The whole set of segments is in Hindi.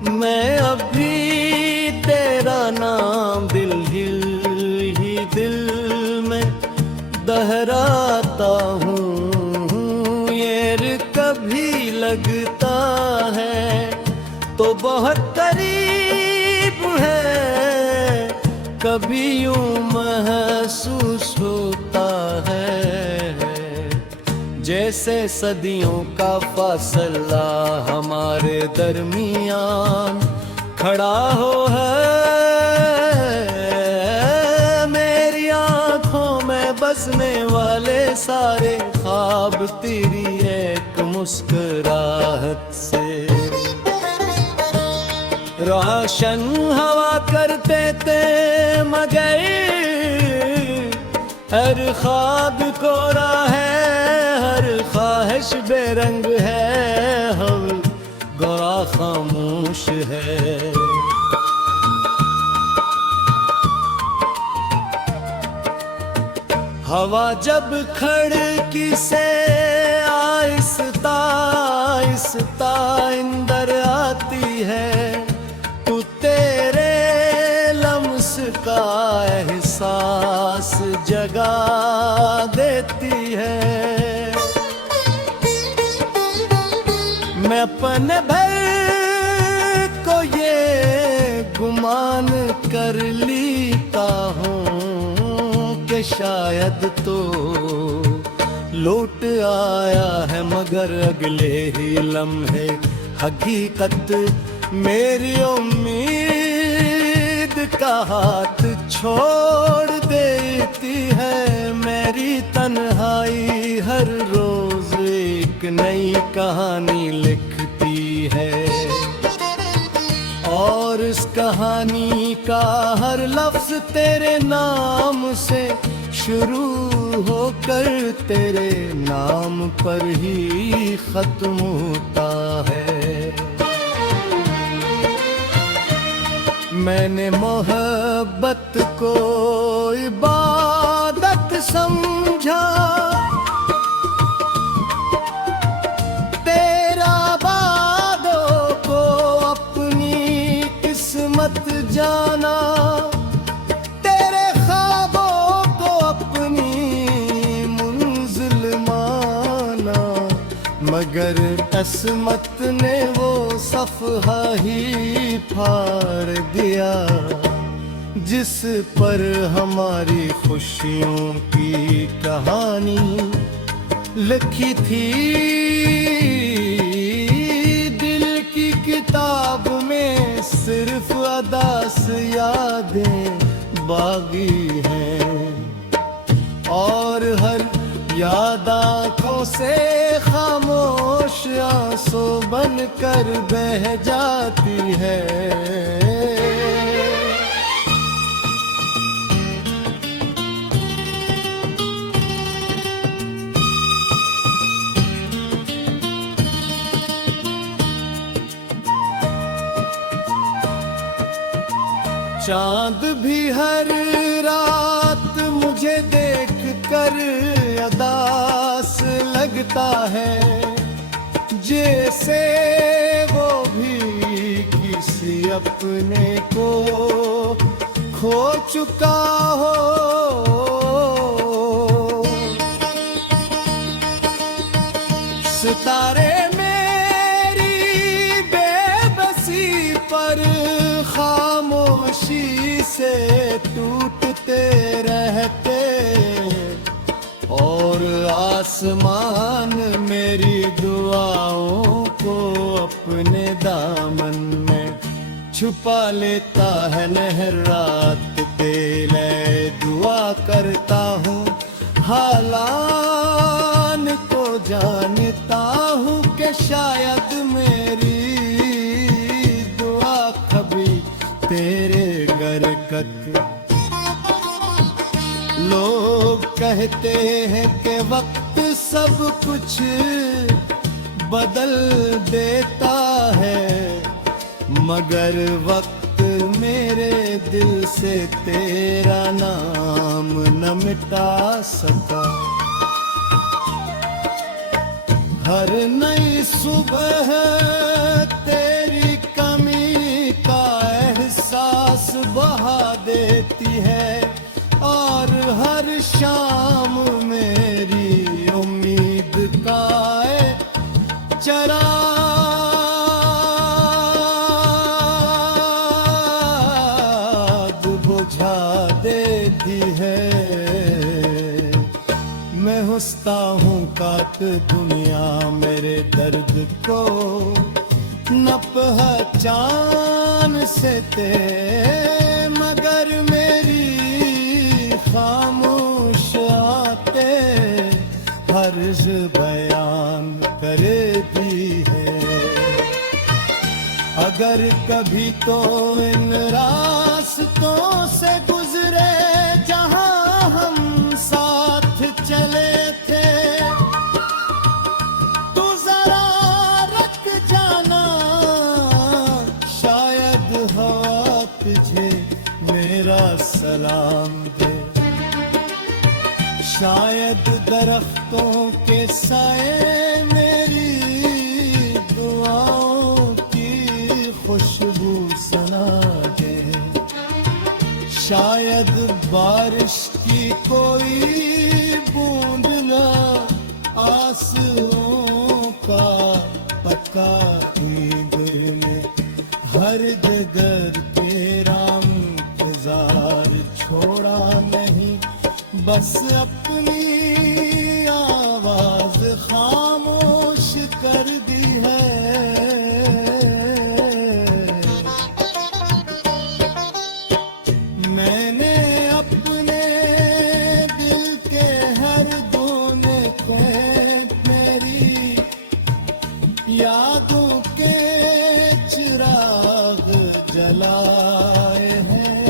मैं अभी तेरा नाम दिल ही दिल में दोहराता हूँ। ये कभी लगता है तो बहुत करीब है, कभी यूं महसूस होता है जैसे सदियों का फासला हमारे दरमियान खड़ा हो है। मेरी आँखों में बसने वाले सारे ख्वाब तेरी एक मुस्कुराहट से रोशन हवा करते थे, मगर हर ख्वाब कोरा है, हर ख्वाहिश बेरंग है, हर गोरा खामोश है। हवा जब खिड़की से आहिस्ता आहिस्ता अंदर आती है, तू तेरे लम्स का एहसास जगा देती है। मैं अपने भर को ये गुमान कर लेता हूँ कि शायद तो लौट आया है, मगर अगले ही लम्हे हकीकत मेरी उम्मीद का हाथ छोड़ देती है। मेरी तन्हाई हर रोज एक नई कहानी लिखती है, और इस कहानी का हर लफ्ज तेरे नाम से शुरू होकर तेरे नाम पर ही खत्म होता है। मैंने मोहब्बत को इबादत समझा, तेरा वादों को अपनी किस्मत जाना, तेरे ख्वाबों को अपनी मंजिल माना, मगर किस्मत ने वो सफ़हा ही फाड़ दिया जिस पर हमारी खुशियों की कहानी लिखी थी। दिल की किताब में सिर्फ अदास यादें बागी हैं, और हर याद आँखों से खामोश आंसू बन कर बह जाती है। चांद भी हर रात मुझे देख कर उदास लगता है, जैसे वो भी किसी अपने को खो चुका हो। सितारे मेरी बेबसी पर खामोशी से टूटते रहते, और आसमान मेरी दुआओं को अपने दामन में छुपा लेता है। नहर रात तेरे दुआ करता हूँ, हालान को जानता हूँ कि शायद मेरी दुआ कभी तेरे बरकत। लोग कहते हैं कि वक्त सब कुछ बदल देता है, मगर वक्त मेरे दिल से तेरा नाम न मिटा सका। हर नई सुबह तेरी कमी समझता हूँ काट दुनिया मेरे दर्द को न पहचान सके, मगर मेरी खामोश आते हर्ज बयान कर दी है। अगर कभी तो इन रास्तों से गुजरे जहां हम साथ चले थे, तू जरा रख जाना, शायद हवा तुझे मेरा सलाम दे। शायद दरख्तों के साए मेरी दुआओं की खुशबू सुना दे। शायद बारिश की कोई बूंद ना आंसुओं का पक्का ईद में हर जगह तेरा इंतजार छोड़ा नहीं, बस अपनी आवाज खामोश कर दी है। मैंने अपने दिल के हर कोने में मेरी यादों के चिराग जलाए हैं।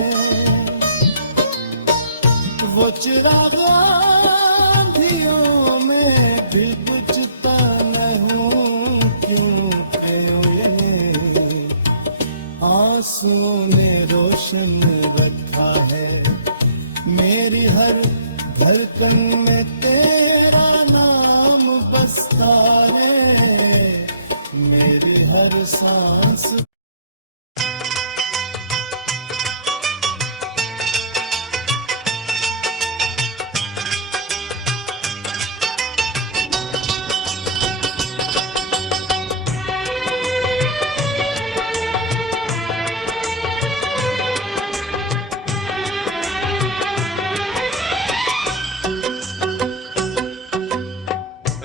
वो चिराग आंधियों में भी बुझता नहीं, क्यों ये आंसुओं ने रोशन रखा है मेरी हर धड़कन में तेरा नाम बसता रे, मेरी हर सांस।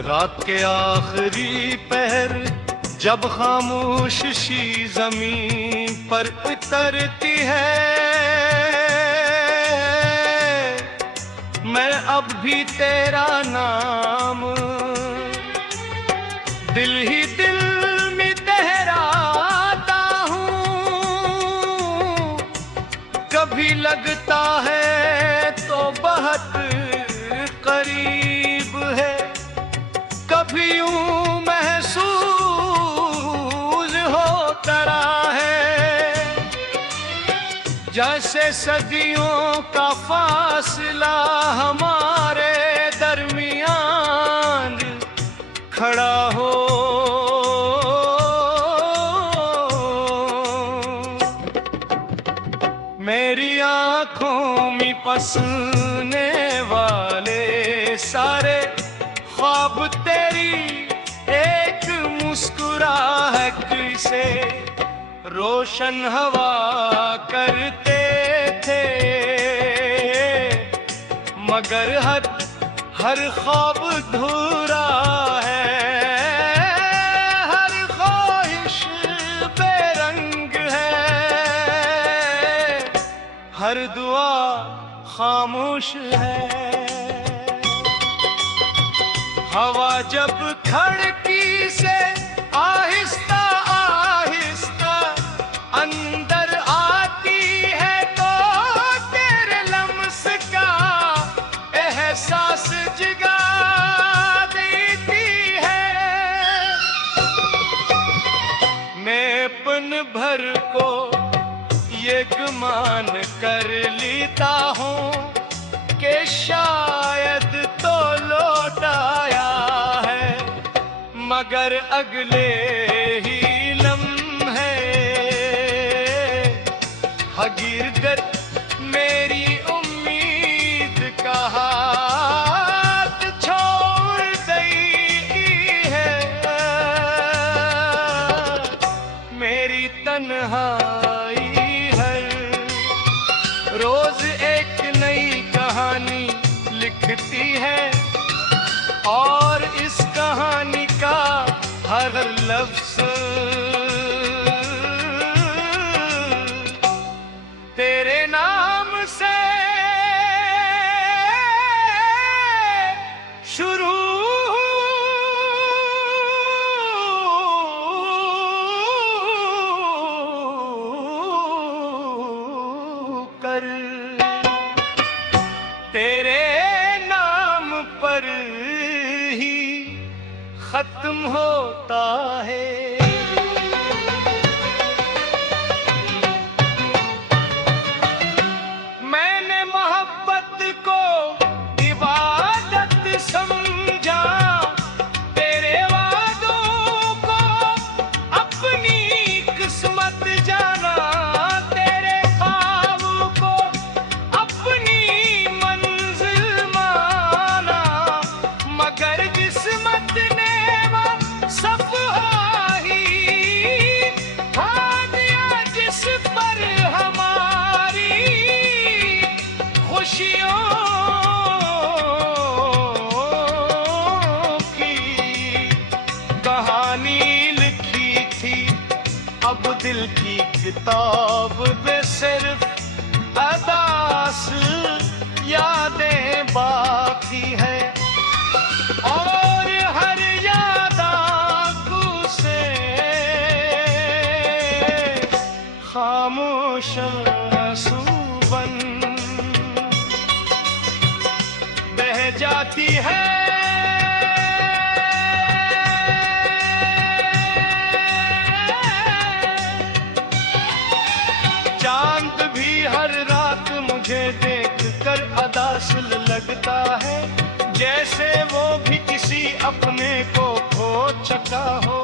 रात के आखिरी पहर जब खामोश सी जमीन पर उतरती है, मैं अब भी तेरा नाम दिल ही दिल में दोहराता हूँ। कभी लगता है तो बहुत करीब है, कभी यूं महसूस होता है जैसे सदियों का फासला हमारे दरमियान खड़ा हो। मेरी आंखों में बसने वाले सारे ख्वाब तेरी एक मुस्कुराहट से रोशन हवा करते थे, मगर हर ख्वाब धूरा है, हर ख्वाहिश बेरंग है, हर दुआ खामोश है। हवा जब खड़की से आहिस्ता आहिस्ता अंदर आती है तो तेरे लम्स का एहसास जगा देती है। मैं पन भर को ये गुमान कर लेता हूँ कि शायद तो लौट आया है, मगर अगले ही लम्हे हकीकत मेरी उम्मीद का हाथ छोड़ गई है। मेरी तन्हाई हर रोज एक नई कहानी लिखती है, और इस कहानी का हर लफ्ज तेरे नाम से शुरू कर, तेरे नाम पर ही खत्म होता है। मैंने मोहब्बत को इबादत समझा, तेरे वादों को अपनी किस्मत जाना, तेरे ख्वाब को अपनी मंजिल माना, मगर किस्मत ने वो सब ही दिया जिस पर हमारी खुशियों की कहानी लिखी थी। अब दिल की किताब में सिर्फ अदास यादें बाकी है, और हर याद आंखों से खामोश आंसू बन बह जाती है। चांद भी हर रात मुझे देखकर अदासिल लगता है, जैसे वो भी किसी अपने को खो चुका हो।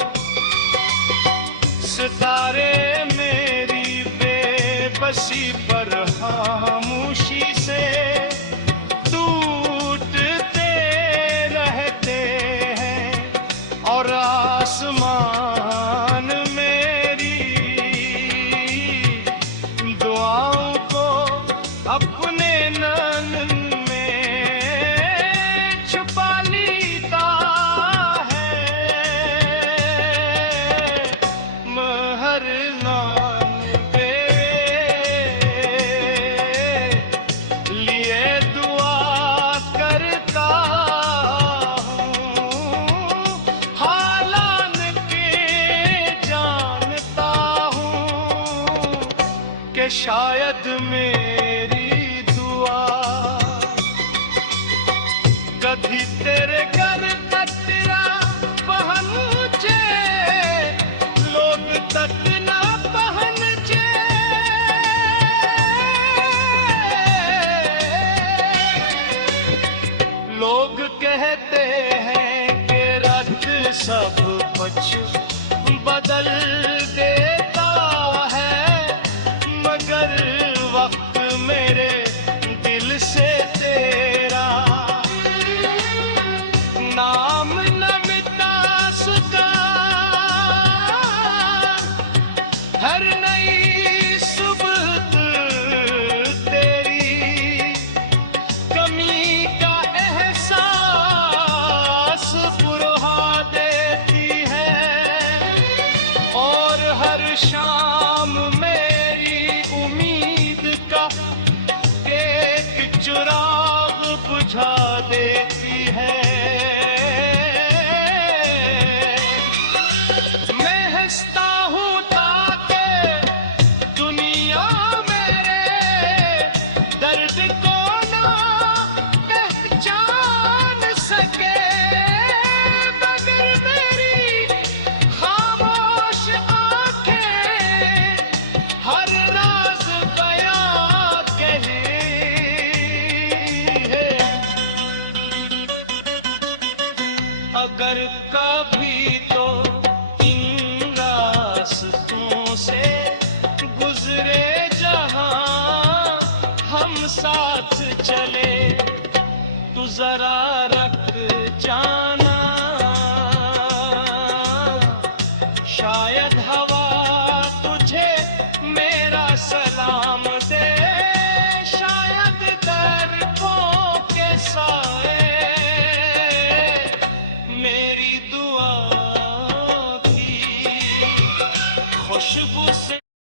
सितारे मेरी बेबसी पर खामोशी से टूटते रहते हैं, और आसमान मेरी दुआओं को अपने नैन में छुपा लेता है। महर नाम पे लिए दुआ करता हूँ, हालान के जानता हूँ कि शायद मेरी दुआ कभी तेरे घर कतरा पहुँचे, लोग तक ना पहुँचे। लोग कहते हैं कि रात सब कुछ बदल देता है, मगर वक्त मेरे दिल से तेरा नाम न मिटा सका। हर नई सुबह तेरी कमी का एहसास बुरहा देती है, और हर शाम मेरी उम्मीद का एक चिराग बुझा देती है। मैं हंसता हूँ ताकि दुनिया मेरे दर्द को ना पहचान सके, मगर मेरी खामोश आंखें हर राज बयां कही है। अगर कभी तो इन रास्तों से गुजरे जहां हम साथ चले, तू जरा रख जान